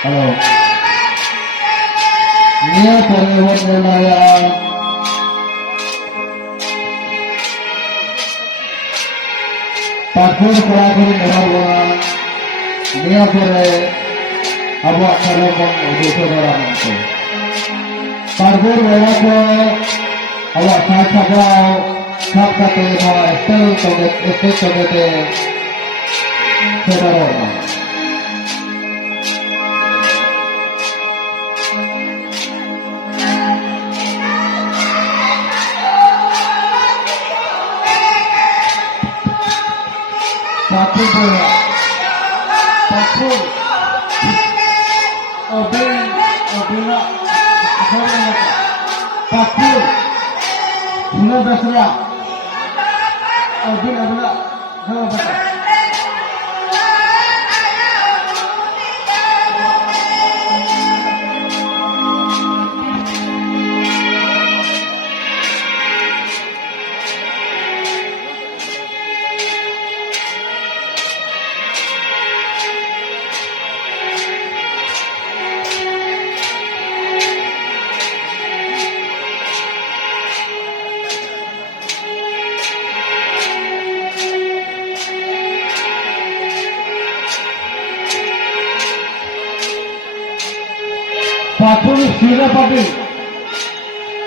Halo. Nia Perewat Naya Pakun Kurakun Nerawa Nia Pere Abak Sarabang Udusa Daramante Pakun Wayako Awak Sakabau Sakate Ma Estel Togete Saudara Pakun Obina Pakun Bina Basra Obina Basra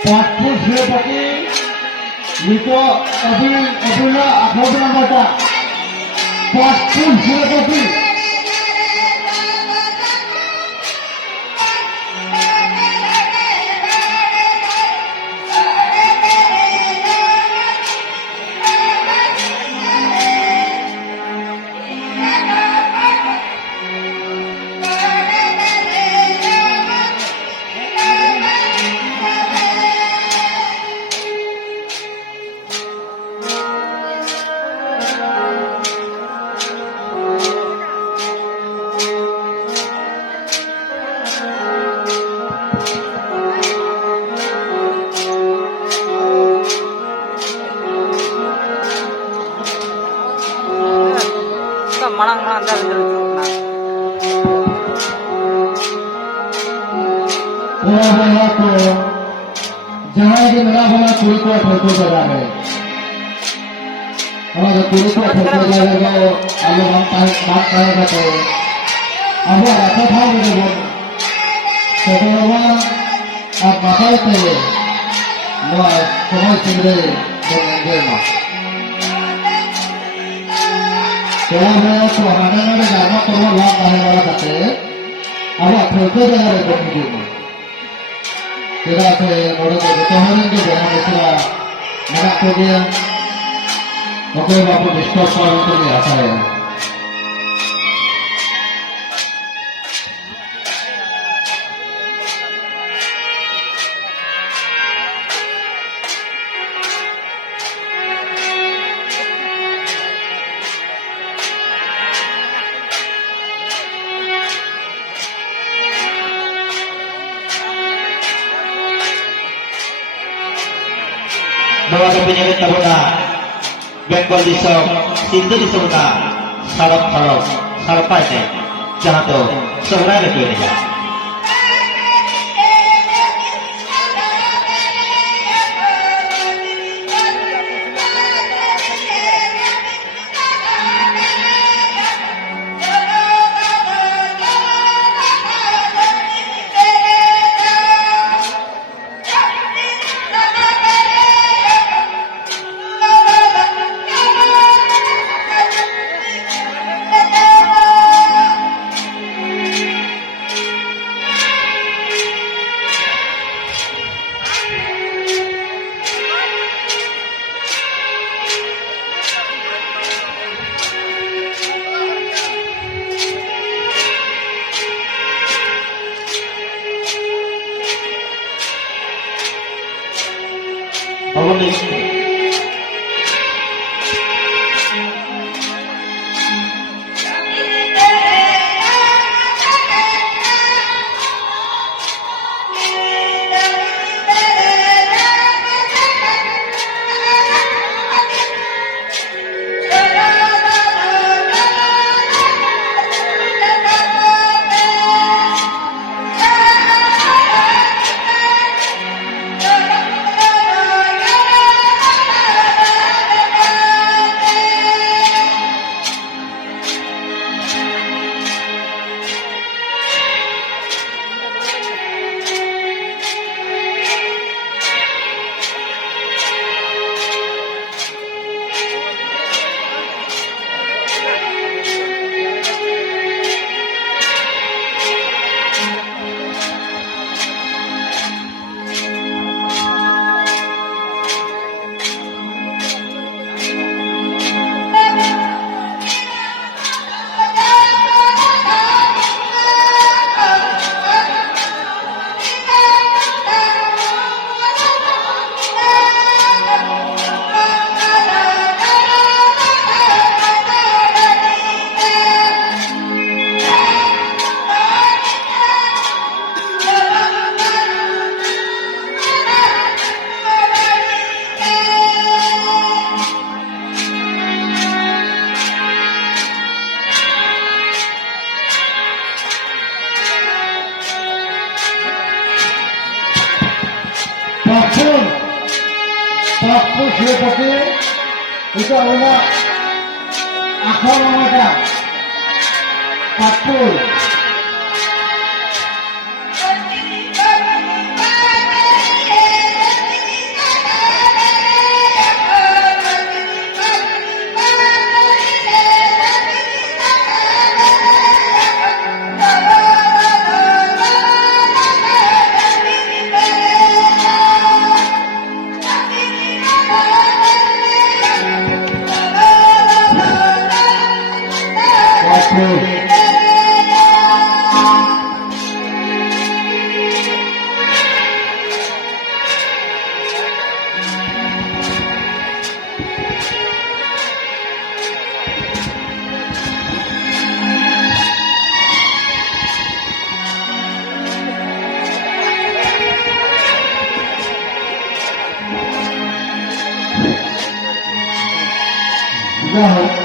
Pakun Sirapati Niko Obina Akobina Mata Pakun Sirapati Manang dah betul nak. Orang ko जहाँ के मेरा वाला कुड़ी को photo करा है हमारा कुड़ी को फोटो करेगा आलू हम बात करेगा तो अब ऐसा था मेरे वो फोटो वाला आप बताए थे वो समझ सिंगे बोलेंगे ना तो मैं तो हमारे ना जाना तो वो लाभ आने वाला करते अब फोटो जगह रे बोलेंगे Kita menurut kebutuhan itu jangan istilah menak dia. Oke, Bapak Diskos soal itu ya saya. Bawa ke penyakit tabuna Benggol disok Sintu disebutna Salop Salopai teh Jangan tuh Sebenarnya lebih ini tapi itu adalah akal mereka Patul Patul Wow.